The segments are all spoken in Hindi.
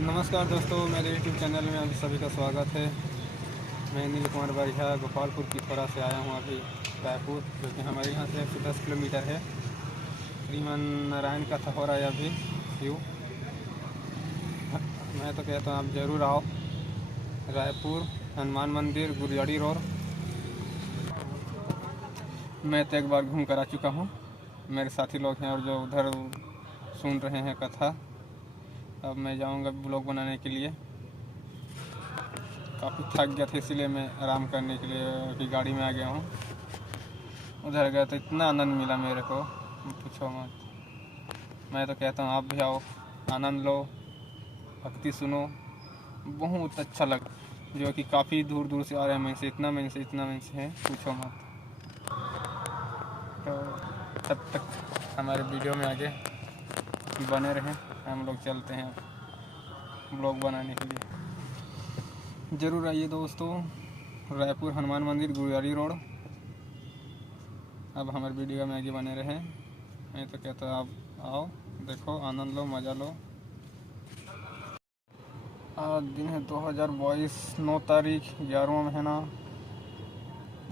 नमस्कार दोस्तों, मेरे यूट्यूब चैनल में आप सभी का स्वागत है। मैं नील कुमार बरिहा गोपालपुर की थोड़ा से आया हूँ अभी रायपुर, जो कि हमारे यहाँ से 110 किलोमीटर है। श्रीमान नारायण का था हो रहा है अभी शिव। मैं तो कहता हूँ आप ज़रूर आओ रायपुर, हनुमान मंदिर, गुरियाड़ी रोड। मैं तो एक बार घूम कर आ चुका हूँ, मेरे साथी लोग हैं और जो उधर सुन रहे हैं कथा। अब मैं जाऊंगा ब्लॉग बनाने के लिए। काफ़ी थक गया था, इसीलिए मैं आराम करने के लिए अभी गाड़ी में आ गया हूँ। उधर गया तो इतना आनंद मिला मेरे को, पूछो मत। मैं तो कहता हूँ आप भी आओ, आनंद लो, भक्ति सुनो, बहुत अच्छा लगा। जो कि काफ़ी दूर दूर से आ रहे हैं, मैं से इतना है, पूछो मत। तो तब तक हमारे वीडियो में आगे बने रहें, हम लोग चलते हैं ब्लॉग बनाने के लिए। ज़रूर आइए दोस्तों, रायपुर हनुमान मंदिर, गुरियाड़ी रोड। अब हमारे वीडियो में आगे बने रहें। मैं तो कहता हूँ आप आओ, देखो, आनंद लो, मज़ा लो। आज दिन है 2022, 9 तारीख 11वां महीना,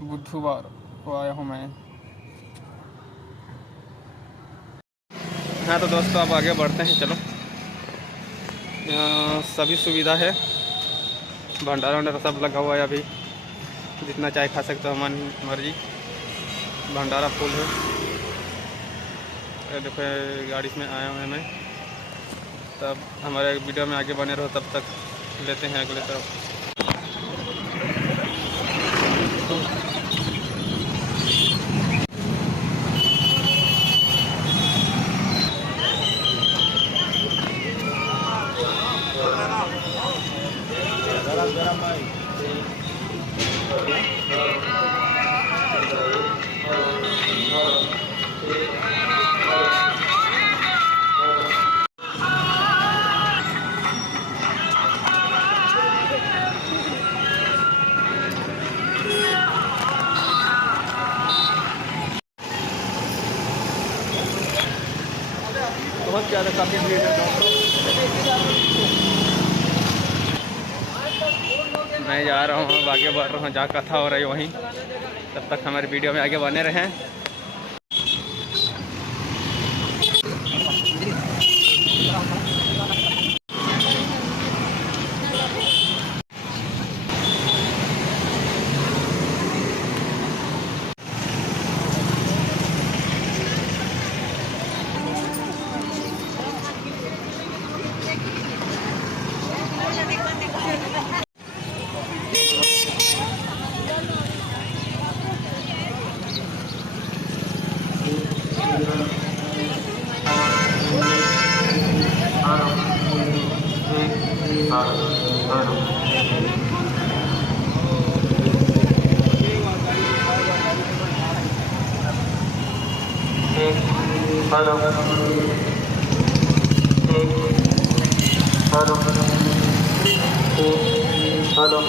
बुधवार को आया हूँ मैं। हाँ तो दोस्तों, अब आगे बढ़ते हैं, चलो। यहाँ सभी सुविधा है, भंडारा वंडारा सब लगा हुआ है। अभी जितना चाय खा सकते हो, मन मर्जी। भंडारा फुल है। देखो गाड़ी में आया हूँ मैं। तब हमारे वीडियो में आगे बने रहो, तब तक लेते हैं अगले तरफ। बहुत ज़्यादा काफ़ी भीड़ है दोस्तों। मैं जा रहा हूँ, अब आगे बढ़ रहा हूँ, जहाँ कथा हो रही है वहीं। तब तक हमारे वीडियो में आगे बने रहें। हेलो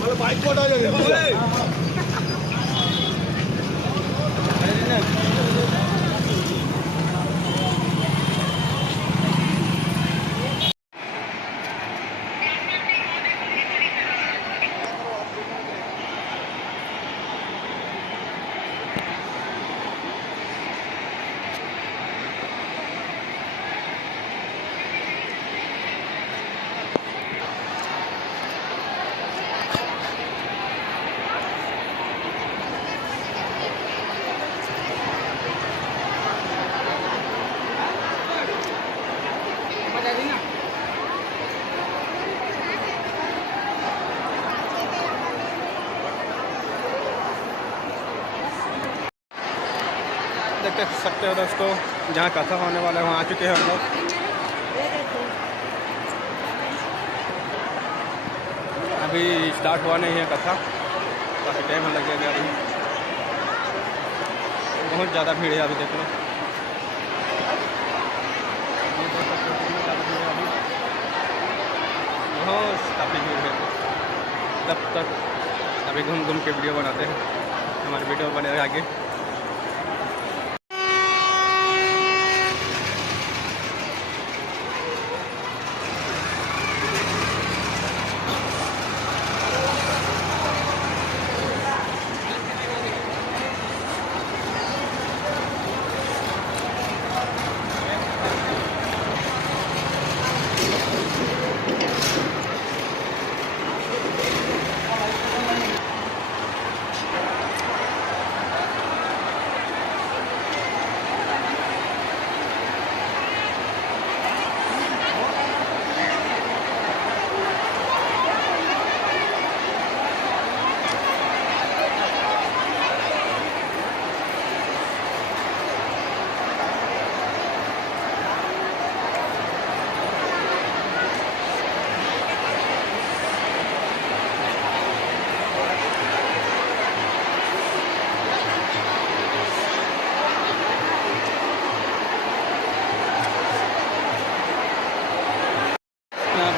हेलो बाइक को देख सकते हो दोस्तों, जहाँ कथा होने वाला है वहाँ आ चुके हैं हम लोग। अभी स्टार्ट हुआ नहीं है कथा, काफ़ी टाइम लगेगा अभी। बहुत ज़्यादा भीड़ है अभी, देख लो। बहुत काफ़ी भीड़ है। तब तक अभी घूम घूम के वीडियो बनाते हैं, हमारे वीडियो बनेगा आगे।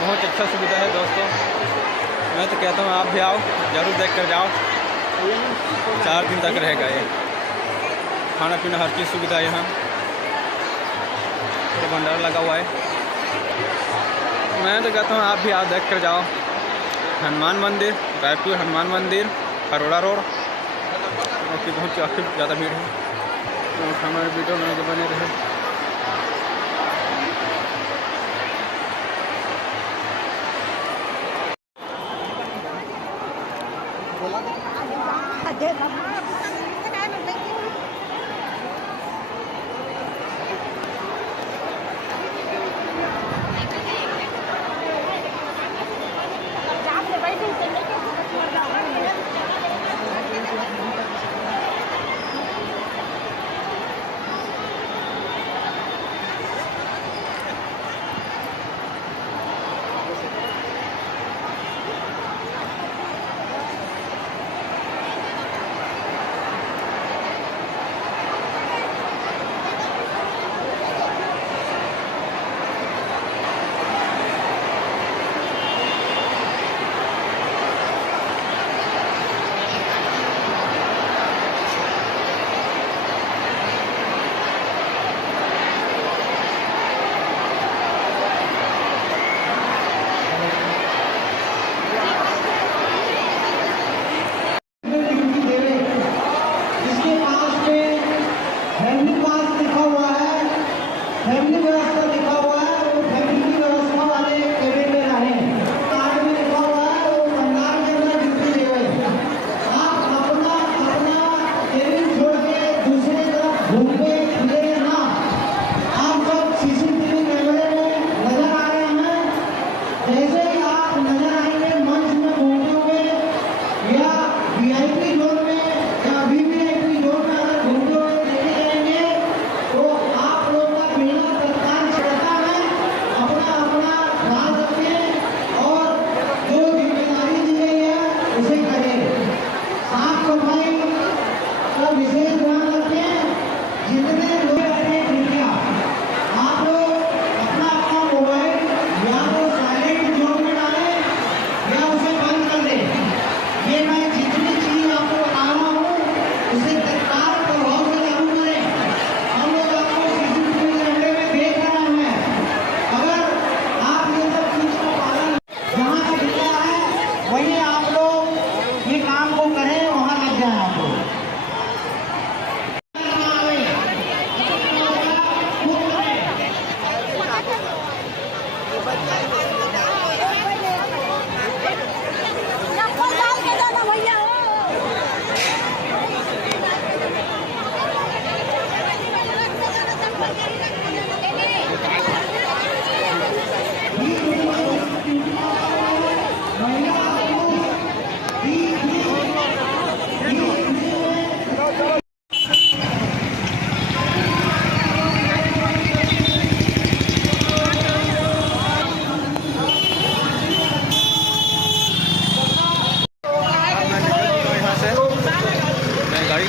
बहुत अच्छा सुविधा है दोस्तों, मैं तो कहता हूँ आप भी आओ, ज़रूर देख कर जाओ। 4 दिन तक रहेगा ये, खाना पीना हर चीज़ सुविधा है यहाँ, तो भंडारा लगा हुआ है। मैं तो कहता हूँ आप भी आओ, देख कर जाओ। हनुमान मंदिर, रायपुर हनुमान मंदिर, अरोड़ा रोड, और बहुत काफ़ी ज़्यादा भीड़ है। तो हमारे वीडियो में जो बने रहे।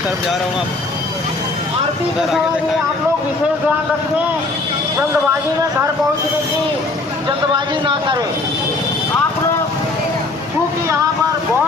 तरफ जा रहा हूँ। आप आरती के समय में आप लोग विशेष ध्यान रखें, जल्दबाजी में घर पहुँचने की जल्दबाजी ना करें। आप लोग क्योंकि यहाँ पर बहुत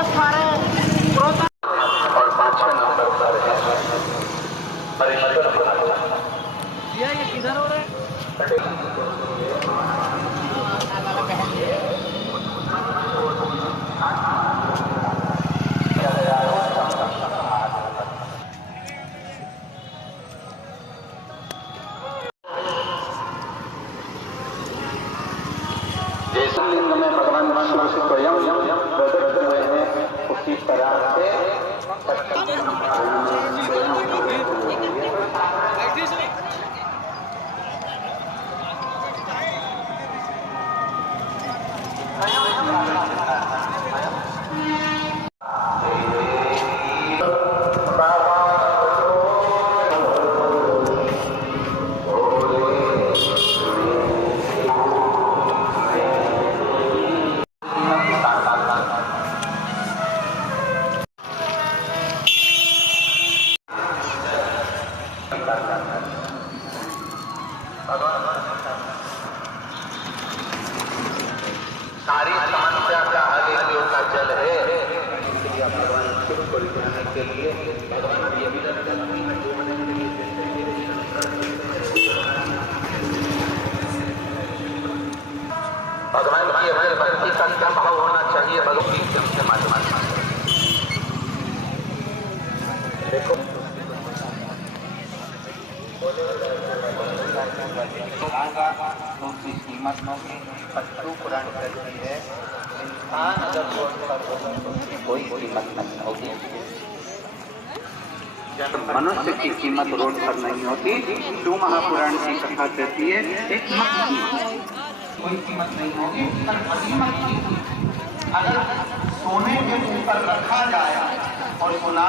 करने के लिए भगवान की हमारे भक्ति का क्या भाव होना चाहिए भगवती के माध्यम से देखो उसकी कीमत पत्तू पुराण करती है इंसान अगर रोड पर होगा तो उसकी कोई कीमत नहीं होगी। जब मनुष्य की कीमत रोड पर नहीं होती शिव महापुराण की कथा कहती है एक मक्खी कोई कीमत नहीं होगी। पर मक्खी अगर सोने के ऊपर रखा जाए और सोना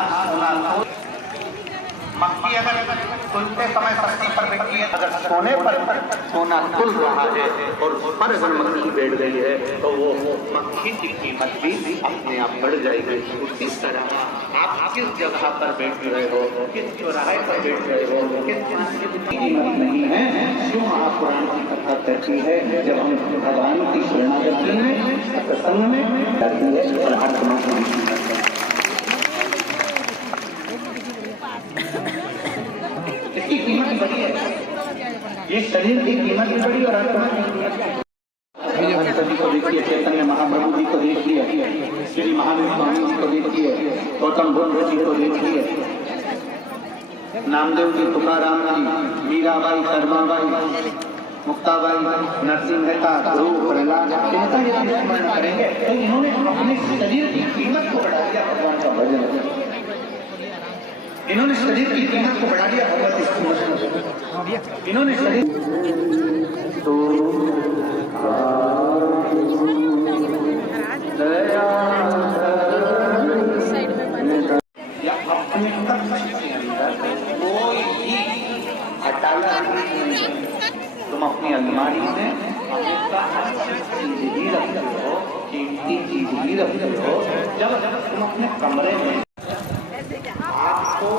मक्खी अगर तुलते समय सस्ती पर बिकती है, अगर सोने पर सोना तुल रहा है और उस पर अगर मक्खी बैठ गई है तो वो मक्खी की कीमत भी अपने आप बढ़ जाएगी। उसी तरह आप किस जगह पर बैठ रहे हो, किस चौराहे पर बैठ रहे हो, किस कीमत नहीं है। शिव महापुराण की कथा कहती है जब हम भगवान की शरणागति में सत्संग में करती है और आत्मा को इसकी कीमत बड़ी है। ये शरीर की कीमत भी बड़ी और आत्मा की कीमत सभी को देखिए, चैतन्य महाप्रभु जी को देखिए, श्री महावीर स्वामी जी को देखिए, गौतम बुद्ध जी को देखिए, नामदेव जी, तुकाराम जी, मीराबाई, शर्माबाई, मुक्ताबाई, नरसिंह मेहता, ध्रुव, प्रहलाद, इनका यदि स्मरण करेंगे तो इन्होंने अपने शरीर की कीमत को बढ़ा दिया भगवान का भजन। इन्होंने शरीर की कीमत को बढ़ा दिया भगवत स्मरण। इन्होंने शरीर तो या अपने कोई भी हटाना नहीं। तुम अपनी अलमारी में हमेशा चीज ही रखते हो, कीमती चीज ही रखते हो। जब तुम अपने कमरे में आपको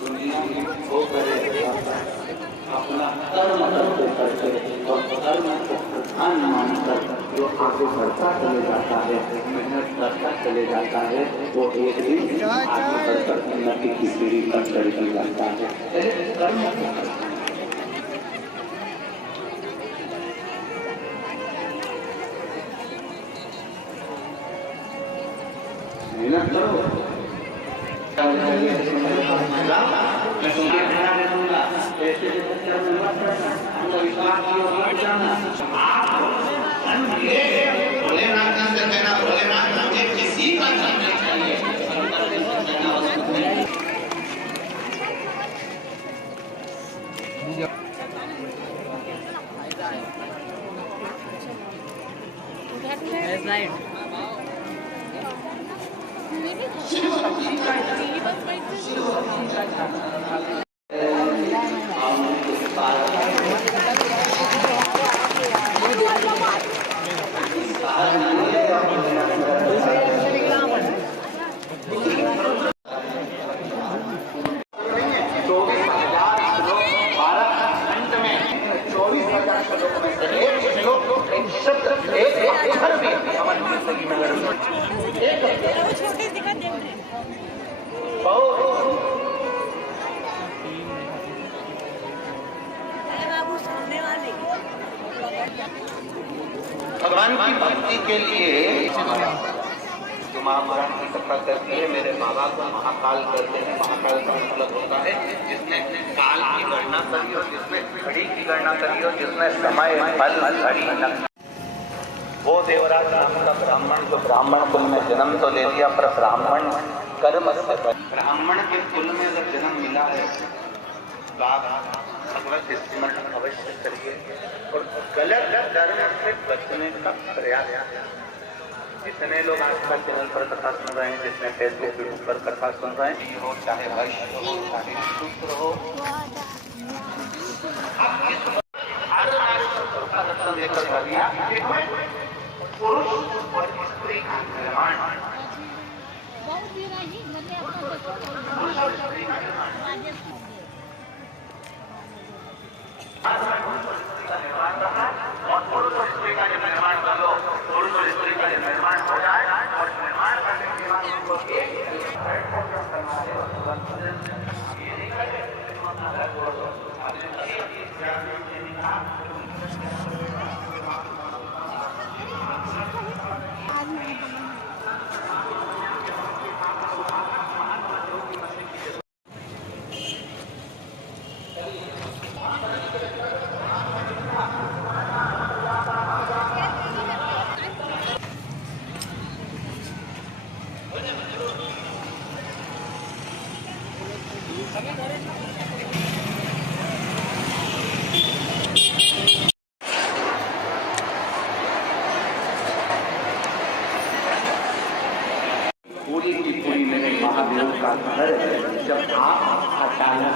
दुनिया को करे अपना कर्म करते और कर्म को प्रधान मानकर जो आगे बढ़ता चले जाता है, मेहनत करता चले जाता है, वो एक दिन आगे बढ़कर उन्नति की सीढ़ी पर चढ़ जाता है। कर्म मेहनत करो। किसी का चाहिए भगवान की भक्ति के लिए जो महापुराण की कथा करती है, मेरे बाबा को महाकाल करते हैं। महाकाल का मतलब होता है जिसने काल की गणना करी और जिसने घड़ी की गणना करी और जिसने समय फल घड़ी वो देवराज नाम का ब्राह्मण जो ब्राह्मण कुल में जन्म तो ले लिया, पर ब्राह्मण कर्म से ब्राह्मण के कुल में अगर जन्म मिला है तो आप भगवत स्मरण अवश्य करिए और गलत धर्म से बचने का प्रयास। जितने लोग आज का चैनल पर कथा सुन रहे हैं, जितने फेसबुक यूट्यूब पर कथा सुन रहे हैं, ये हो चाहे वैश्य हो चाहे शूद्र हो, पुरुष और स्त्री का निर्माण और पुरुष और स्त्री का जो निर्माण कर लो, पुरुष और स्त्री का जो निर्माण हो जाए पूरी की पूरी मेरे महादेव का घर है। जब आप अचानक